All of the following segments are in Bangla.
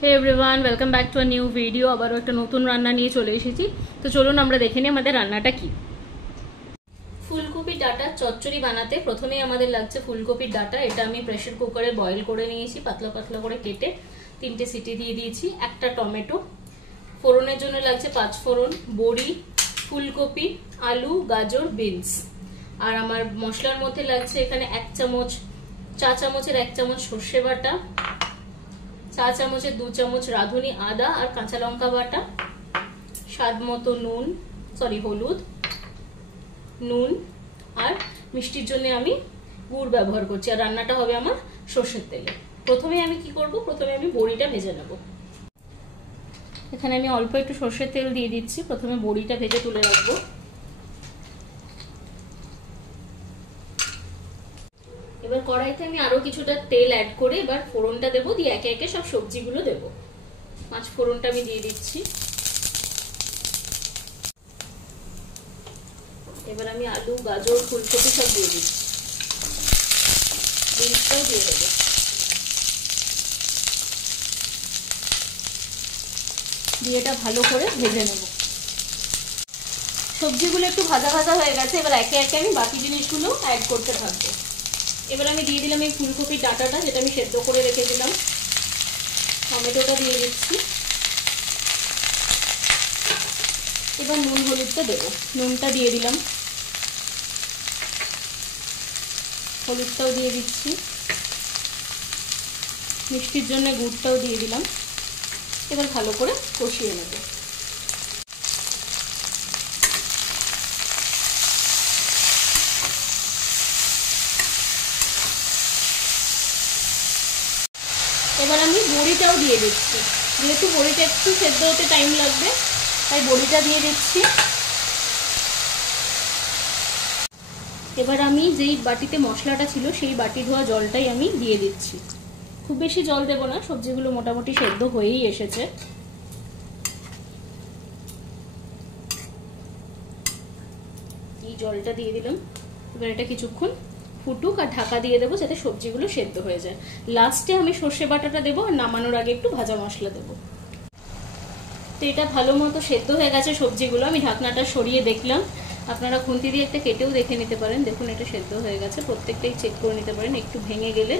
Hey everyone welcome back to a new video. আবারও একটা নতুন রান্না নিয়ে চলে এসেছি। তো চলুন আমরা দেখে নিই আমাদের রান্নাটা কি। ফুলকপি ডাটা চচ্চড়ি বানাতে প্রথমেই আমাদের লাগছে ফুলকপির ডাটা। এটা আমি প্রেসার কুকারে বয়েল করে নিয়েছি, পাতলা পাতলা করে কেটে 3টে সিটি দিয়ে দিয়েছি। একটা টমেটো, ফোড়নের জন্য লাগছে 5 ফোড়ন, বড়ি, ফুলকপি, আলু, গাজর, বিনস। আর আমার মশলার মধ্যে লাগছে এখানে 1 চামচ, চা চামচের 1 চামচ সর্ষে বাটা, চা চামচের 2 চামচ রাঁধুনি আদা আর কাঁচা লঙ্কা বাটা, স্বাদ মতো নুন, হলুদ, নুন আর মিষ্টির জন্য আমি গুড় ব্যবহার করছি। আর রান্নাটা হবে আমার সর্ষের তেলে। প্রথমে আমি কি করব, প্রথমে আমি বড়িটা ভেজে নেব। এখানে আমি অল্প একটু সর্ষের তেল দিয়ে দিচ্ছি। প্রথমে বড়িটা ভেজে তুলে রাখবো। এবার কড়াইতে আমি আরো কিছুটা তেল অ্যাড করে এবার ফোড়নটা দেবো, দিয়ে একে একে সব সবজিগুলো দেবো। 5 ফোড়নটা আমি দিয়ে দিচ্ছি। এবার আমি আলু, গাজর, ফুলকপি সব দিয়ে দিচ্ছি, বিনসটাও দিয়ে দেবো। দিয়ে এটা ভালো করে ভেজে নেব। সবজিগুলো একটু ভাজা ভাজা হয়ে গেছে। এবার একে একে আমি বাকি জিনিসগুলো অ্যাড করতে থাকবো। এবার আমি দিয়ে দিলাম এই ফুলকপির ডাঁটাটা, যেটা আমি সেদ্ধ করে রেখেছিলাম। টমেটোটা দিয়ে দিচ্ছি। এবার নুন হলুদটা দেবো। নুনটা দিয়ে দিলাম, হলুদটাও দিয়ে দিচ্ছি, মিষ্টির জন্য গুড়টাও দিয়ে দিলাম। এবার ভালো করে কষিয়ে নেব। এবার আমি বড়িটাও দিয়ে দিচ্ছি। যেহেতু বড়িটা একটু সেদ্ধ হতে টাইম লাগবে, তাই বড়িটা দিয়ে দিচ্ছি। এবার আমি যেই বাটিতে মশলাটা ছিল সেই বাটি ধোয়া জলটাই আমি দিয়ে দিচ্ছি। খুব বেশি জল দেব না, সবজিগুলো মোটামুটি সেদ্ধ হয়েই এসেছে। এই জলটা দিয়ে দিলাম। এবার এটা কিছুক্ষণ ফুটুক আর ঢাকা দিয়ে দেবো, যাতে সবজিগুলো সেদ্ধ হয়ে যায়। লাস্টে আমি সর্ষে বাটাটা দেবো আর নামানোর আগে একটু ভাজা মশলা দেবো। তো এটা ভালো মতো সেদ্ধ হয়ে গেছে সবজিগুলো। আমি ঢাকনাটা সরিয়ে দেখলাম। আপনারা খুন্তি দিয়ে একটা কেটেও দেখে নিতে পারেন। দেখুন এটা সেদ্ধ হয়ে গেছে। প্রত্যেকটাই চেক করে নিতে পারেন। একটু ভেঙে গেলে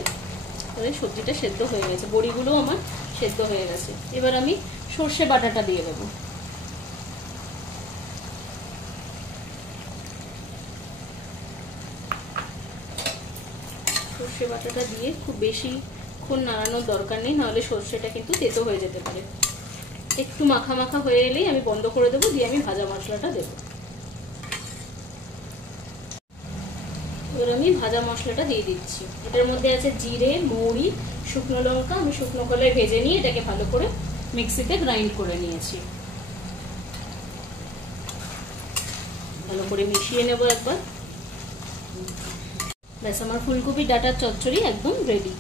তাহলে সবজিটা সেদ্ধ হয়ে গেছে। বড়িগুলো আমার সেদ্ধ হয়ে গেছে। এবার আমি সর্ষে বাটাটা দিয়ে দেবো। সর্ষে বাটাটা দিয়ে খুব বেশিক্ষণ নাড়ানোর দরকার নেই, নাহলে সর্ষেটা কিন্তু তেতো হয়ে যেতে পারে। একটু মাখা মাখা হয়ে এলেই আমি বন্ধ করে দেবো, দিয়ে আমি ভাজা মশলাটা দেবো। এবার আমি ভাজা মশলাটা দিয়ে দিচ্ছি। এটার মধ্যে আছে জিরে, মৌরি, শুকনো লঙ্কা। আমি শুকনো কলায় ভেজে নিয়ে এটাকে ভালো করে মিক্সিতে গ্রাইন্ড করে নিয়েছি। ভালো করে মিশিয়ে নেব একবার। ব্যাস, আমার ফুলকপি ডাটার চচ্চড়ি একদম রেডি।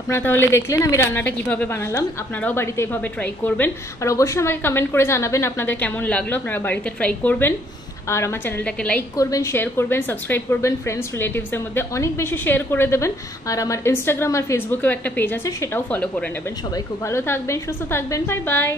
আপনারা তাহলে দেখলেন আমি রান্নাটা কিভাবে বানালাম। আপনারাও বাড়িতে এভাবে ট্রাই করবেন। আর অবশ্যই আমাকে কমেন্ট করে জানাবেন আপনাদের কেমন লাগলো। আপনারা বাড়িতে ট্রাই করবেন। আর আমার চ্যানেলটাকে লাইক করবেন, শেয়ার করবেন, সাবস্ক্রাইব করবেন। ফ্রেন্ডস রিলেটিভসের মধ্যে অনেক বেশি শেয়ার করে দেবেন। আর আমার ইনস্টাগ্রাম আর ফেসবুকেও একটা পেজ আছে, সেটাও ফলো করে নেবেন। সবাই খুব ভালো থাকবেন, সুস্থ থাকবেন। Bye bye.